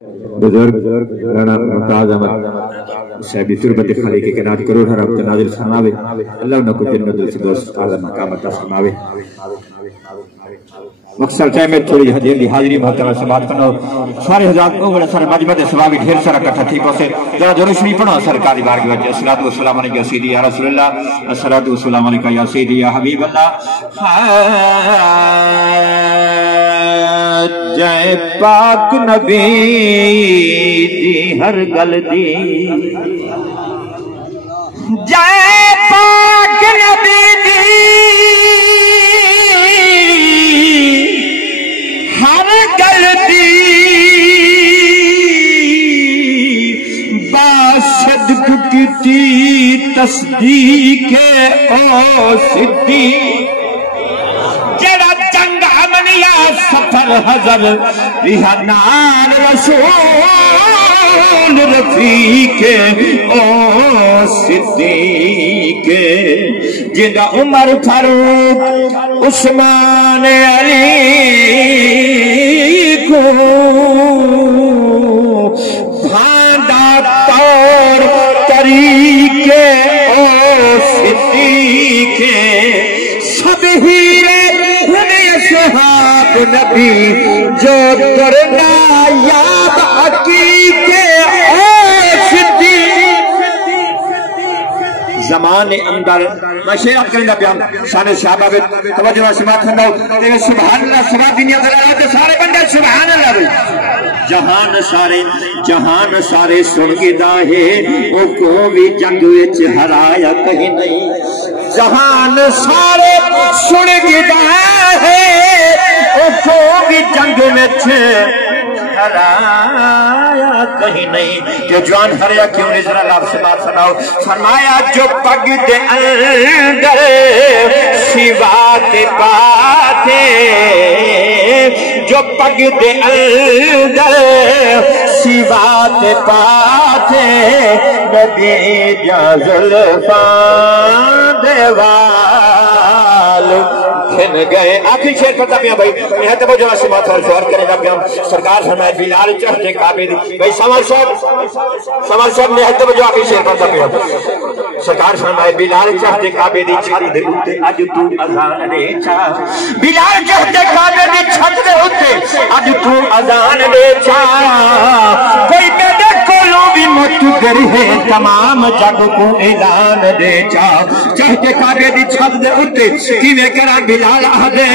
بزرگ رانا ممتاز احمد صاحب تربت خالی کے کنات کروڑ رب نازل فرماوے اللہ انہوں کو جنت الفردوس اعلی مقام عطا فرماوے۔ مقصد ٹائم میں تھوڑی حاضری محترمہ سماعت پڑھو سارے حضرات اوڑ سر مجمع ثوابی ڈھیر سارا کٹھا تھی پوسے ذرا ضرور شریف پڑھو سرکار دی بارگاہ وچ الصلوۃ والسلام علیک یا سیدی یا رسول اللہ الصلوۃ والسلام علیک یا سیدی یا حبیب اللہ۔ جے پاک نبی دی ہر گل دی جے پاک نبی دی ہر گل دی باشدق کی تصدیق او صدیق جڑا جنگ امنیا سفر حضر ریحانان رسول رفیق او صدیق جڑا عمر فاروق عثمان علی کو بھانڈا طور طریقے او صدیق سب ہیرے صحاب نبی جو کرنا یاد عقیقے او صدیق زمان اندر میں شیرات کریں گا بیان شان صحابہ بے توجہ سماعت کرنا سبحان اللہ سبحان دنیا دلالات سارے بندے سبحان اللہ بے جہان سارے سن کے داہے او کو بھی جنگ وچ ہرایا کہیں نہیں جہان سارے سن کے داہے او کو بھی جنگ وچ ہرایا کہیں نہیں کہ جوان ہریا کیوں نہیں ذرا لفظ بات سناؤ فرمایا جو پگ دے اندر سوات پاتے جو پگ دے اندر سوات پاتے نبی جا زلفان دیوال کھن گئے آخری شیر پڑھتا پیا بھائی یہاں تب جو سے بات اور کرے گا پیا سرکار فرمائے بلال چہتے کعبے دی بھائی سمال صاحب نے یہاں تب جو آخری شیر پڑھتا پیا سرکار فرمائے بلال چہتے کعبے دی چھت دے ہوتے اج تو اذان دے چا بلال چہتے کعبے دی چھت دے ہوتے اج تو اذان دے چا کوئی میرے کولو بھی مت گر ہے تمام جگ کو اعلان دے چا چہتے کعبے دی چھت دے ہوتے کیویں کرا بلال آدھے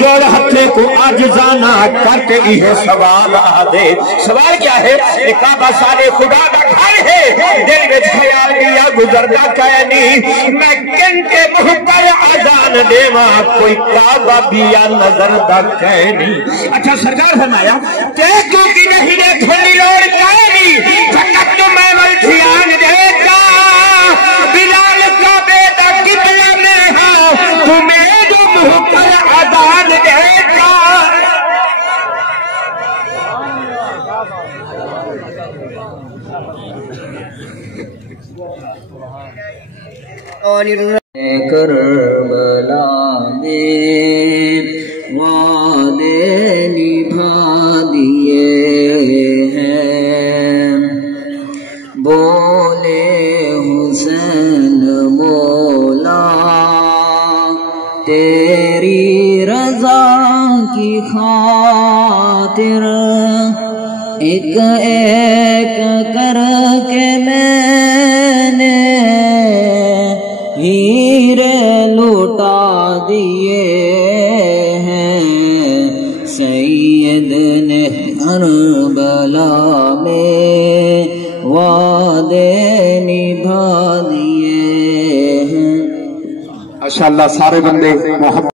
جوڑ ہتھے کو عاجزانہ کرتے یہ سوال آدھے سوال کیا ہے کعبہ سارے خدا کا گھر ہے دل میں خیال دیا گزردہ کہنی میں کن کے منہ پر اذان دیوا کوئی کعبہ بیا نظر دا کہنی اچھا سرکار فرمایا تیکو کی نہیں دے کھلی لوڑ کہنی جنت تو میں ملتیان دے گا بلال کعبے دا قبلہ میں ہاں تمہیں جو منہ پر اذان دے گا کربلا میں وعدے نبھا دیے ہیں بولے حسین مولا تیری رضا کی خاطر ایک ایک کر کے میں نے ہیرے لوٹا دیے ہیں سید نے کربلا میں وعدے نبھا دیے ہیں۔ ماشاءاللہ سارے بندے محبت